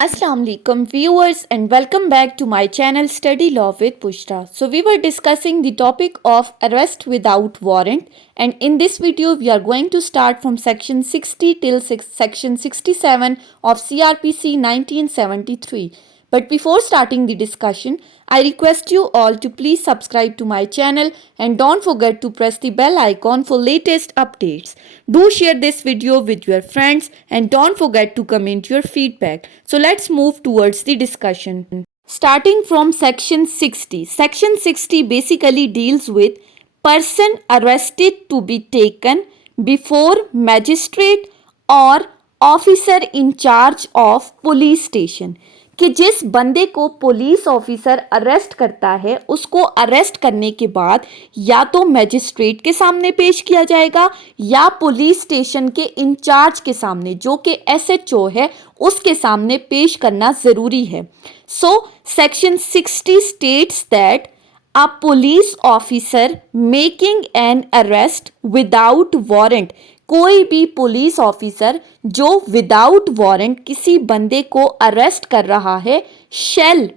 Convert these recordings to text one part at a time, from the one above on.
Assalamu alaikum viewers and welcome back to my channel Study Law with Pushta. So we were discussing the topic of arrest without warrant, and in this video we are going to start from section 60 till section 67 of CRPC 1973. But before starting the discussion, I request you all to please subscribe to my channel and don't forget to press the bell icon for latest updates. Do share this video with your friends and don't forget to comment your feedback. So let's move towards the discussion. Starting from section 60. Section 60 basically deals with person arrested to be taken before magistrate or officer in charge of police station कि जिस बंदे को police officer arrest करता है उसको arrest करने के बाद या तो मैजिस्ट्रेट के सामने पेश किया जाएगा या पुलिस स्टेशन के इंचार्ज के सामने जो कि एसएचओ है उसके सामने पेश करना ज़रूरी है. So section 60 states that a police officer making an arrest without warrant, कोई भी पुलिस ऑफिसर जो विदाउट वारंट किसी बंदे को अरेस्ट कर रहा है, शेल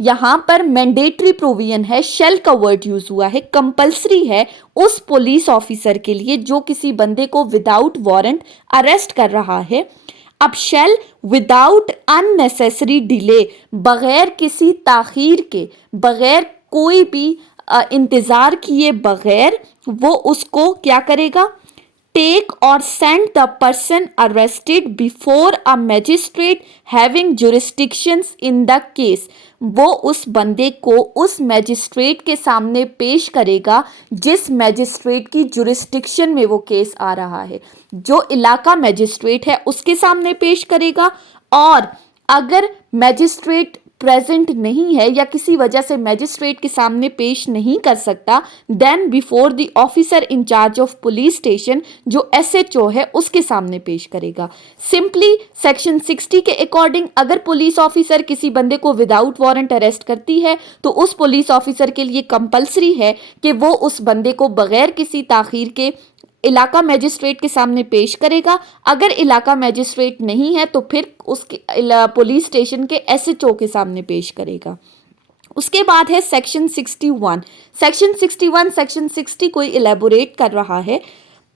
यहाँ पर मैंडेटरी प्रोविजन है, शेल का वर्ड यूज हुआ है, कंपल्सरी है उस पुलिस ऑफिसर के लिए जो किसी बंदे को विदाउट वारंट अरेस्ट कर रहा है. अब शेल विदाउट अननेसेसरी डिले, बगैर किसी ताखीर के, बगैर कोई भी इंतज़ार किए बगैर वो उसको क्या करेगा, टेक और send the person arrested before a magistrate having jurisdictions in the case. वो उस बंदे को उस मैजिस्ट्रेट के सामने पेश करेगा जिस मैजिस्ट्रेट की जुरिस्डिक्शन में वो केस आ रहा है, जो इलाका मैजिस्ट्रेट है उसके सामने पेश करेगा. और अगर मैजिस्ट्रेट प्रेजेंट नहीं है या किसी वजह से मैजिस्ट्रेट के सामने पेश नहीं कर सकता, then before the officer in charge of police station जो एसएचओ है उसके सामने पेश करेगा. सिंपली सेक्शन 60 के अकॉर्डिंग अगर पुलिस ऑफिसर किसी बंदे को विदाउट वारंट अरेस्ट करती है तो उस पुलिस ऑफिसर के लिए कंपल्सरी है कि वो उस बंदे को बगैर किसी ताखीर के इलाका मैजिस्ट्रेट के सामने पेश करेगा. अगर इलाका मैजिस्ट्रेट नहीं है तो फिर उसके पुलिस स्टेशन के एसएचओ के सामने पेश करेगा. उसके बाद है सेक्शन 61. सेक्शन 61 सेक्शन 60 कोई इलेबोरेट कर रहा है.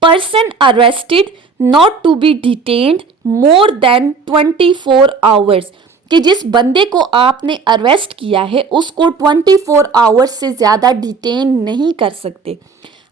Person arrested not to be detained more than 24 hours, कि जिस बंदे को आपने अरेस्ट किया है उसको 24 आवर्स से ज़्यादा डिटेन नहीं कर सकते.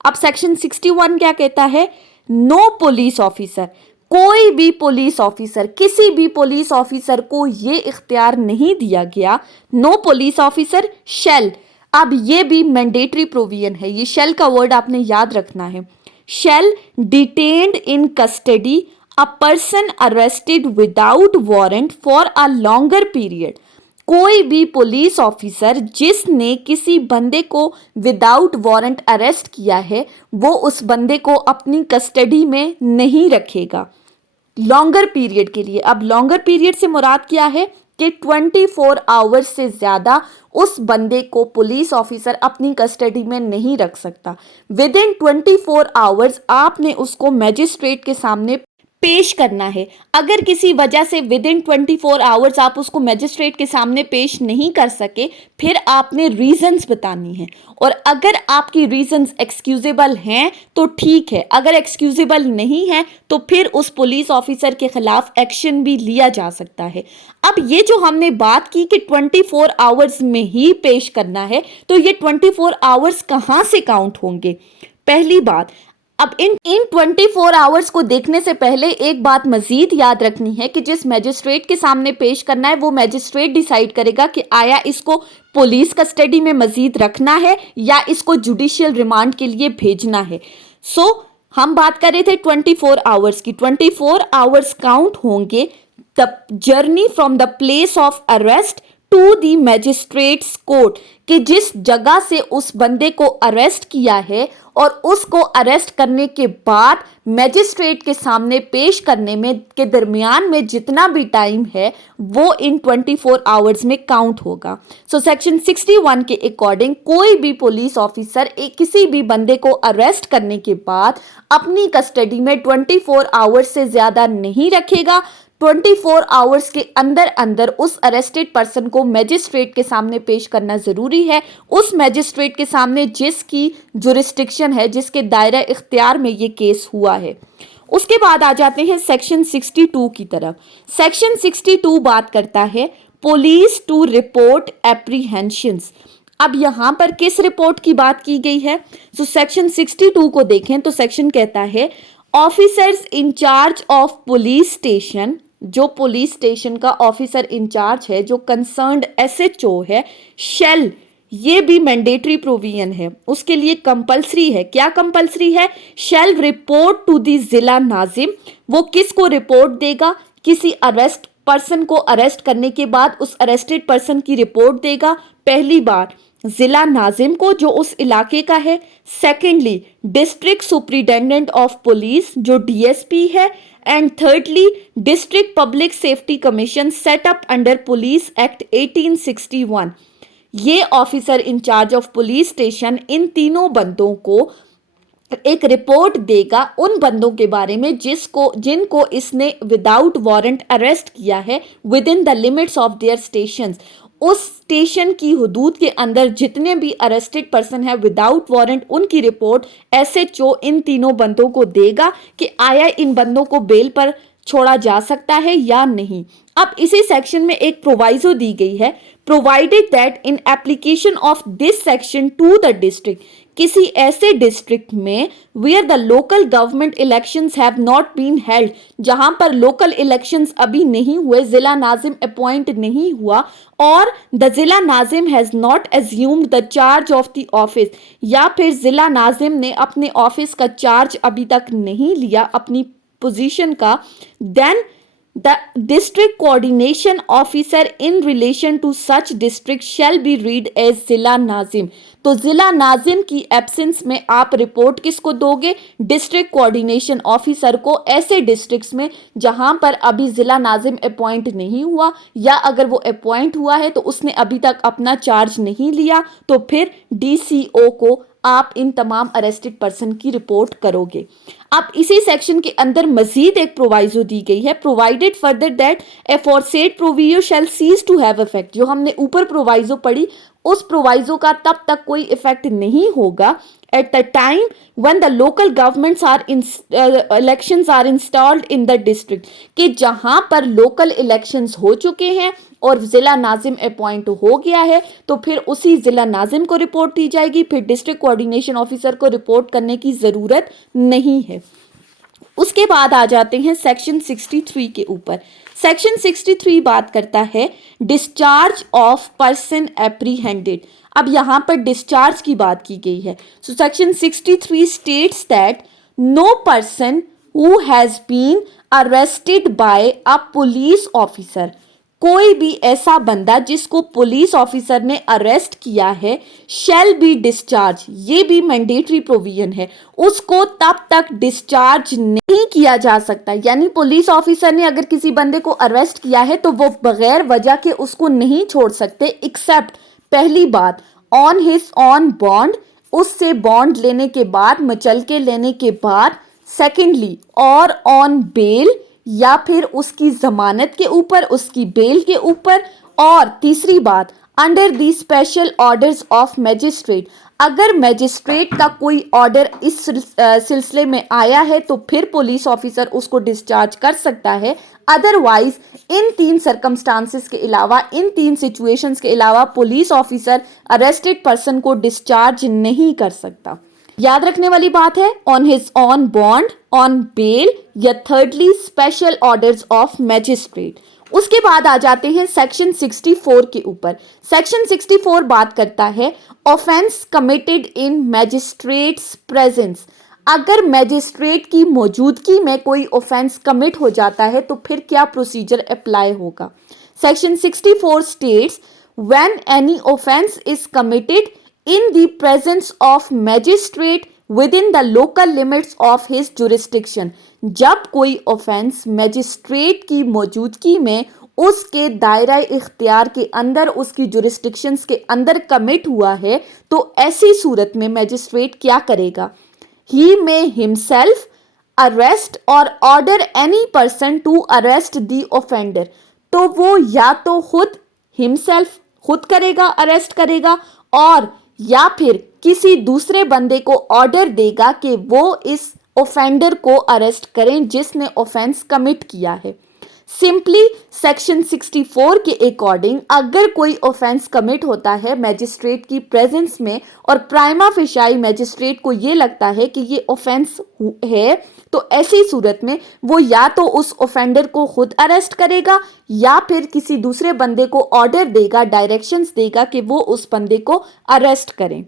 अब सेक्शन 61 क्या कहता है, नो पुलिस ऑफिसर, कोई भी पुलिस ऑफिसर, किसी भी पुलिस ऑफिसर को ये इख्तियार नहीं दिया गया, नो पुलिस ऑफिसर शेल. अब ये भी मैंडेटरी प्रोविजन है, ये शेल का वर्ड आपने याद रखना है. Shall detained in custody a person arrested without warrant for a longer period, कोई भी पुलिस ऑफिसर जिसने किसी बंदे को विदाउट वारंट अरेस्ट किया है वो उस बंदे को अपनी कस्टडी में नहीं रखेगा लॉन्गर पीरियड के लिए. अब लॉन्गर पीरियड से मुराद क्या है कि 24 आवर्स से ज़्यादा उस बंदे को पुलिस ऑफिसर अपनी कस्टडी में नहीं रख सकता. विद इन 24 आवर्स आपने उसको मैजिस्ट्रेट के सामने पेश करना है. अगर किसी वजह से विद इन 24 आवर्स आप उसको मैजिस्ट्रेट के सामने पेश नहीं कर सके फिर आपने रीजंस बतानी है, और अगर आपकी रीजंस एक्सक्यूजेबल हैं तो ठीक है, अगर एक्सक्यूजेबल नहीं है तो फिर उस पुलिस ऑफिसर के खिलाफ एक्शन भी लिया जा सकता है. अब ये जो हमने बात की कि 24 आवर्स में ही पेश करना है, तो ये 24 आवर्स कहाँ से काउंट होंगे. पहली बात, अब इन 24 आवर्स को देखने से पहले एक बात मजीद याद रखनी है कि जिस मैजिस्ट्रेट के सामने पेश करना है वो मैजिस्ट्रेट डिसाइड करेगा कि आया इसको पुलिस कस्टडी में मजीद रखना है या इसको जुडिशियल रिमांड के लिए भेजना है. सो हम बात कर रहे थे 24 आवर्स की. 24 आवर्स काउंट होंगे the journey from the place of arrest to the magistrate's court, कि जिस जगह से उस बंदे को अरेस्ट किया है और उसको अरेस्ट करने के बाद मैजिस्ट्रेट के सामने पेश करने में के दरमियान में जितना भी टाइम है वो इन 24 आवर्स में काउंट होगा. सो सेक्शन 61 के अकॉर्डिंग कोई भी पुलिस ऑफिसर किसी भी बंदे को अरेस्ट करने के बाद अपनी कस्टडी में 24 आवर्स से ज़्यादा नहीं रखेगा. 24 आवर्स के अंदर अंदर उस अरेस्टेड पर्सन को मैजिस्ट्रेट के सामने पेश करना ज़रूरी है, उस मैजिस्ट्रेट के सामने जिसकी जुरिस्डिक्शन है, जिसके दायरा इख्तियार में ये केस हुआ है। उसके बाद आ जाते हैं सेक्शन 62 की तरफ। सेक्शन 62 बात करता है पुलिस टू रिपोर्ट एप्रीहेंशंस। अब यहां पर किस रिपोर्ट की बात की गई है? तो सेक्शन 62 को देखें तो सेक्शन कहता है officers in charge of police station, जो पुलिस स्टेशन का ऑफिसर इंचार्ज है, जो कंसर्न्ड एसएचओ है, शेल, ये भी मैंडेटरी प्रोविजन है, उसके लिए कंपलसरी है। क्या कंपलसरी है? शेल रिपोर्ट टू दी जिला नाजिम। वो किसको रिपोर्ट देगा? किसी अरेस्ट पर्सन को अरेस्ट करने के बाद उस अरेस्टेड पर्सन की रिपोर्ट देगा। पहली बार जिला नाजिम को, जो उस इलाके का है। Secondly district superintendent of police, जो डीएसपी है। And thirdly district public safety commission set up under police act 1861। ये officer in charge of police station इन तीनों बंदों को एक रिपोर्ट देगा उन बंदों के बारे में जिनको इसने विदाउट वारंट अरेस्ट किया है with in the limits of their stations. उस स्टेशन की हुदूद के अंदर जितने भी अरेस्टेड पर्सन है विदाउट वारंट, उनकी रिपोर्ट एसएचओ इन तीनों बंदों को देगा कि आया इन बंदों को बेल पर छोड़ा जा सकता है या नहीं। अब इसी सेक्शन में एक प्रोवाइजो दी गई है, provided that in application of this section to the district, किसी ऐसे डिस्ट्रिक्ट में where the local government elections have not been held, जहां पर लोकल इलेक्शंस अभी नहीं हुए, जिला नाजिम अपॉइंट नहीं हुआ, और द जिला Nazim has not assumed the charge of the office, या फिर जिला नाजिम ने अपने ऑफिस का चार्ज अभी तक नहीं लिया, अपनी पोजीशन का, then the district coordination officer in relation to such district shall be read as zila nazim. तो जिला नाजिम की एब्सेंस में आप रिपोर्ट किसको दोगे? डिस्ट्रिक्ट कोऑर्डिनेशन ऑफिसर को, ऐसे डिस्ट्रिक्ट्स में जहां पर अभी जिला नाजिम अपॉइंट नहीं हुआ, या अगर वो अपॉइंट हुआ है तो उसने अभी तक अपना चार्ज नहीं लिया, तो फिर डीसीओ को आप इन तमाम अरेस्टेड पर्सन की रिपोर्ट करोगे। अब इसी सेक्शन के अंदर मजीद एक प्रोवाइजो दी गई है, provided further that aforesaid proviso shall cease to have effect. जो हमने ऊपर प्रोवाइजो पढ़ी, उस प्रोवाइजो का तब तक कोई इफेक्ट नहीं होगा at the time when the local governments are elections are installed in the district, कि जहां पर लोकल इलेक्शंस हो चुके हैं और जिला नाजिम अपॉइंट हो गया है, तो फिर उसी जिला नाजिम को रिपोर्ट दी जाएगी, फिर डिस्ट्रिक्ट कोऑर्डिनेशन ऑफिसर को रिपोर्ट करने की जरूरत नहीं है। उसके बाद आ जाते हैं सेक्शन 63 के ऊपर। सेक्शन 63 बात करता है डिस्चार्ज ऑफ पर्सन एप्रीहेंडेड। अब यहां पर डिस्चार्ज की बात की गई है। So section 63 states that no person who has been arrested by a police officer, कोई भी ऐसा बंदा जिसको पुलिस ऑफिसर ने अरेस्ट किया है, शैल बी डिस्चार्ज, ये भी मैंडेटरी प्रोविजन है, उसको तब तक डिस्चार्ज नहीं किया जा सकता। यानी पुलिस ऑफिसर ने अगर किसी बंदे को अरेस्ट किया है तो वो बगैर वजह के उसको नहीं छोड़ सकते, एक्सेप्ट पहली बात ऑन हिज ऑन बॉन्ड, उससे बॉन्ड लेने के बाद, मचल के लेने के बाद, सेकेंडली और ऑन बेल, या फिर उसकी जमानत के ऊपर, उसकी बेल के ऊपर, और तीसरी बात under the special orders of magistrate. अगर मैजिस्ट्रेट का कोई ऑर्डर इस सिलसिले में आया है तो फिर पुलिस ऑफिसर उसको डिस्चार्ज कर सकता है। अदरवाइज इन तीन सर्कमस्टांसेस के अलावा, इन तीन सिचुएशंस के अलावा पुलिस ऑफिसर अरेस्टेड पर्सन को डिस्चार्ज नहीं कर सकता। याद रखने वाली बात है on his own bond, on bail, या thirdly special orders of magistrate. उसके बाद आ जाते हैं सेक्शन 64 के ऊपर। सेक्शन 64 बात करता है offence committed in magistrates presence. अगर मैजिस्ट्रेट की मौजूदगी में कोई ऑफेंस कमिट हो जाता है तो फिर क्या प्रोसीजर अप्लाई होगा? Section 64 states when any offence is committed in the presence of magistrate within the local limits of his jurisdiction, जब कोई ऑफेंस मैजिस्ट्रेट की मौजूदगी में उसके दायरा इख्तियार के अंदर, उसकी जुरिस्डिक्शंस के अंदर कमिट हुआ है, तो ऐसी सूरत में मैजिस्ट्रेट क्या करेगा? He may himself arrest or order any person to arrest the offender, तो वो या तो खुद करेगा, अरेस्ट करेगा, और या फिर किसी दूसरे बंदे को ऑर्डर देगा कि वो इस ऑफेंडर को अरेस्ट करें जिसने ऑफेंस कमिट किया है। सिंपली सेक्शन 64 के अकॉर्डिंग अगर कोई ऑफेंस कमिट होता है मैजिस्ट्रेट की प्रेजेंस में और प्राइमा फेशियाई मैजिस्ट्रेट को ये लगता है कि ये ऑफेंस है, तो ऐसी सूरत में वो या तो उस ऑफेंडर को खुद अरेस्ट करेगा या फिर किसी दूसरे बंदे को ऑर्डर देगा, डायरेक्शंस देगा कि वो उस बंदे को अरेस्ट करें।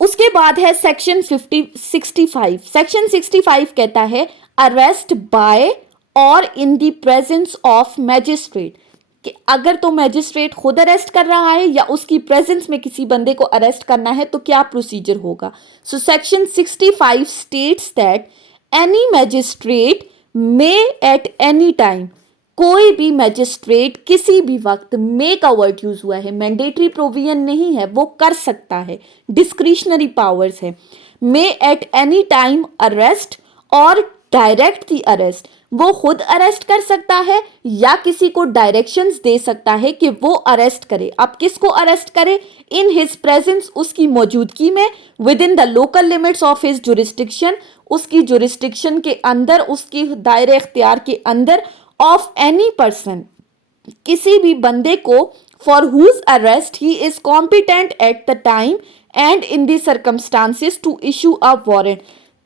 उसके बाद है सेक्शन 65। सेक्शन 65 कहता है अरेस्ट बाय और in the presence of magistrate, कि अगर तो मैजिस्ट्रेट खुद अरेस्ट कर रहा है या उसकी प्रेजेंस में किसी बंदे को अरेस्ट करना है तो क्या प्रोसीजर होगा। So section 65 states that any magistrate may at any time, कोई भी मैजिस्ट्रेट किसी भी वक्त मे का वर्ड यूज हुआ है, मैंडेटरी प्रोविजन नहीं है, वो कर सकता है, डिस्क्रिशनरी पावर्स है। May at any time arrest और डायरेक्ट द अरेस्ट, वो खुद अरेस्ट कर सकता है या किसी को डायरेक्शंस दे सकता है कि वो अरेस्ट करे। अब किसको अरेस्ट करे? इन हिज प्रेजेंस, उसकी मौजूदगी में, with in the local limits of his jurisdiction, उसकी जुरिस्डिक्शन के अंदर, उसकी दायरे इख्तियार के अंदर, ऑफ एनी पर्सन, किसी भी बंदे को, for whose arrest he is competent at the time and in the circumstances to issue a warrant,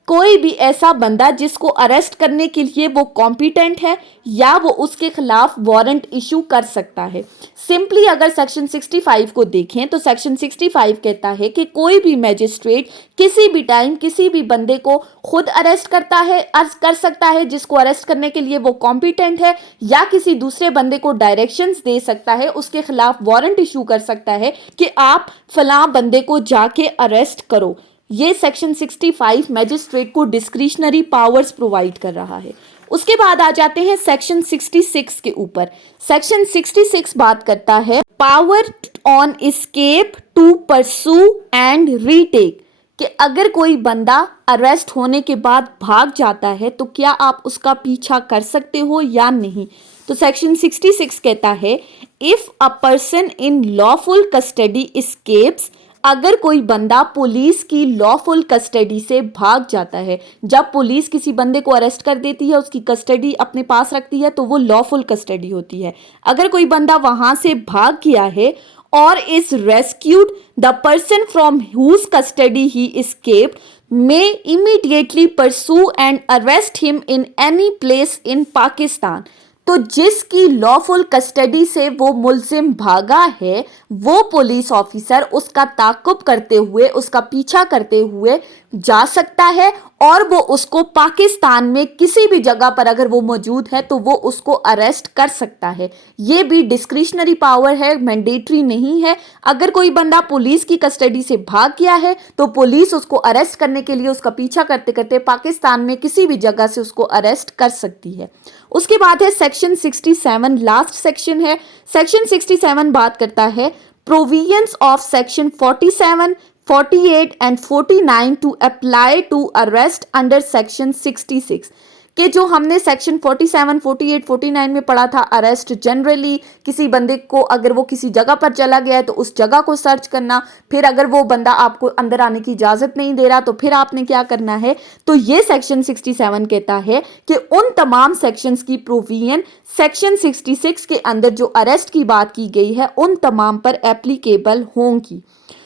कोई भी ऐसा बंदा जिसको अरेस्ट करने के लिए वो कॉम्पिटेंट है या वो उसके खिलाफ वारंट इशू कर सकता है। सिंपली अगर सेक्शन 65 को देखें तो सेक्शन 65 कहता है कि कोई भी मैजिस्ट्रेट किसी भी टाइम किसी भी बंदे को खुद अरेस्ट कर सकता है जिसको अरेस्ट करने के लिए वो कॉम्पिटेंट है, या किसी दूसरे बंदे को डायरेक्शंस दे सकता है, उसके खिलाफ वारंट इशू कर सकता है कि आप फलां बंदे को जाके अरेस्ट करो। ये सेक्शन 65 मैजिस्ट्रेट को डिस्क्रिशनरी पावर्स प्रोवाइड कर रहा है। उसके बाद आ जाते हैं सेक्शन 66 के ऊपर। सेक्शन 66 बात करता है power on escape to pursue and retake, कि अगर कोई बंदा अरेस्ट होने के बाद भाग जाता है तो क्या आप उसका पीछा कर सकते हो या नहीं। तो सेक्शन 66 कहता है if a person in lawful custody escapes, अगर कोई बंदा पुलिस की लॉफुल कस्टडी से भाग जाता है, जब पुलिस किसी बंदे को अरेस्ट कर देती है, उसकी कस्टडी अपने पास रखती है तो वो लॉफुल कस्टडी होती है। अगर कोई बंदा वहां से भाग गया है और is rescued, the person from whose custody he escaped may immediately pursue and arrest him in any place in Pakistan, तो जिसकी लॉफुल कस्टडी से वो मुल्जिम भागा है वो पुलिस ऑफिसर उसका ताक़ुब करते हुए, उसका पीछा करते हुए जा सकता है और वो उसको पाकिस्तान में किसी भी जगह पर अगर वो मौजूद है तो वो उसको अरेस्ट कर सकता है। ये भी डिस्क्रिशनरी पावर है, मैंडेटरी नहीं है। अगर कोई बंदा पुलिस की कस्टडी से भाग गया है तो पुलिस उसको अरेस्ट करने के लिए उसका पीछा करते करते पाकिस्तान में किसी भी जगह से उसको अरेस्ट कर सकती है। उसके बाद है सेक्शन 67, लास्ट सेक्शन है। सेक्शन 67 बात करता है provisions of section 47, 48 and 49 to apply to arrest under section 66, कि जो हमने सेक्शन 47, 48, 49 में पढ़ा था, अरेस्ट जनरली किसी बंदे को अगर वो किसी जगह पर चला गया है तो उस जगह को सर्च करना, फिर अगर वो बंदा आपको अंदर आने की इजाज़त नहीं दे रहा तो फिर आपने क्या करना है। तो ये सेक्शन 67 कहता है कि उन तमाम सेक्शंस की प्रोविजन सेक्शन 66 के अंदर जो अरेस्ट की बात की गई है उन तमाम पर एप्लीकेबल होंगी।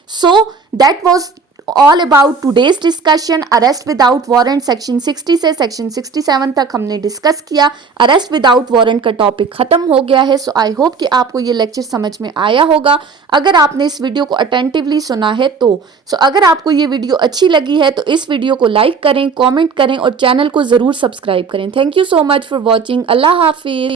So that was all about today's discussion। Arrest without warrant section 60 से सेक्शन 67 तक हमने डिस्कस किया। अरेस्ट विदाउट वारंट का टॉपिक खत्म हो गया है। सो आई होप कि आपको ये लेक्चर समझ में आया होगा। अगर आपने इस वीडियो को अटेंटिवली सुना है तो अगर आपको ये वीडियो अच्छी लगी है तो इस वीडियो को लाइक करें, कॉमेंट करें और चैनल को ज़रूर सब्सक्राइब करें। Thank you so much for watching. Allah Hafiz.